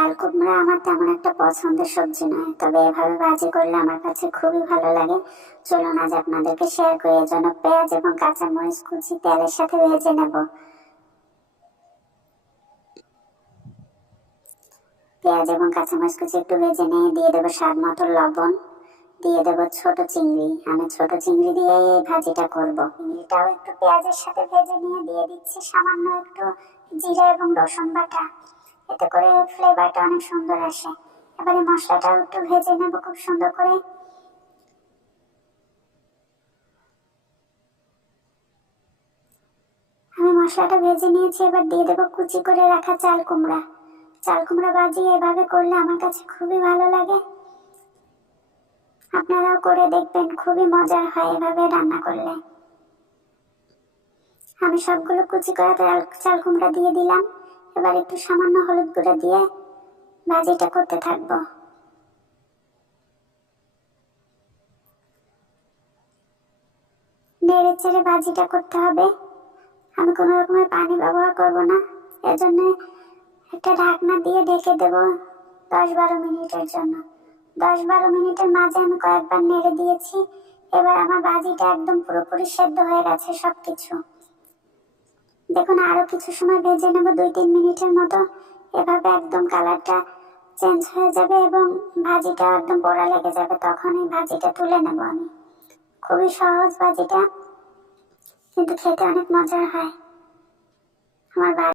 চাল কুমড়া আমার তেমন একটা পছন্দের সবজি নয়, তবে এভাবে ভাজি করলে আমার কাছে খুবই ভালো লাগে। চলুন আজ আপনাদেরকে শেয়ার করি। এর জন্য পেঁয়াজ এবং কাঁচামরিচ কুচি তেলের সাথে ভেজে নেব। পেঁয়াজ এবং কাঁচামরিচ কুচি একটু ভেজে নিয়ে দিয়ে দেবো স্বাদ মতো লবণ, দিয়ে দেবো ছোট চিংড়ি। আমি ছোট চিংড়ি দিয়ে এই ভাজিটা করব। চিংড়িটাও একটু পেঁয়াজের সাথে ভেজে নিয়ে দিয়ে দিচ্ছি সামান্য একটু জিরা এবং রসুন বাটা, এতে করে ফ্লেভারটা অনেক সুন্দর আসে। এবারে মশলাটাও একটু ভেজে নেব খুব সুন্দর করে। আমি মশলাটা ভেজে নিয়েছি, এবার দিয়ে দেবো কুচি করে রাখা চাল কুমড়া। চাল কুমড়া ভাজি এভাবে করলে আমার কাছে খুবই ভালো লাগে। আপনারাও করে দেখবেন, খুবই মজার হয় এভাবে রান্না করলে। আমি সবগুলো কুচি করা চাল কুমড়া দিয়ে দিলাম। এবার একটু সামান্য হলুদ গুঁড়ো দিয়ে ভাজিটা করতে থাকবো। নেড়ে চেড়ে ভাজিটা করতে হবে। আমি কোনো রকমের পানি ব্যবহার করব না, এজন্য একটা ঢাকনা দিয়ে ঢেকে দেব 10-12 মিনিটের জন্য। 10-12 মিনিটের মাঝে আমি কয়েকবার নেড়ে দিয়েছি। এবার আমার ভাজিটা একদম পুরোপুরি সেদ্ধ হয়ে গেছে সবকিছু। দেখুন আরো কিছু সময় ভেজে নেব, 2-3 মিনিটের মতো। এভাবে একদম কালারটা চেঞ্জ হয়ে যাবে এবং ভাজিটা একদম পোড়া লেগে যাবে, তখন এই ভাজিটা তুলে নেব আমি। খুবই সহজ ভাজিটা, কিন্তু খেতে অনেক মজার হয়। আমার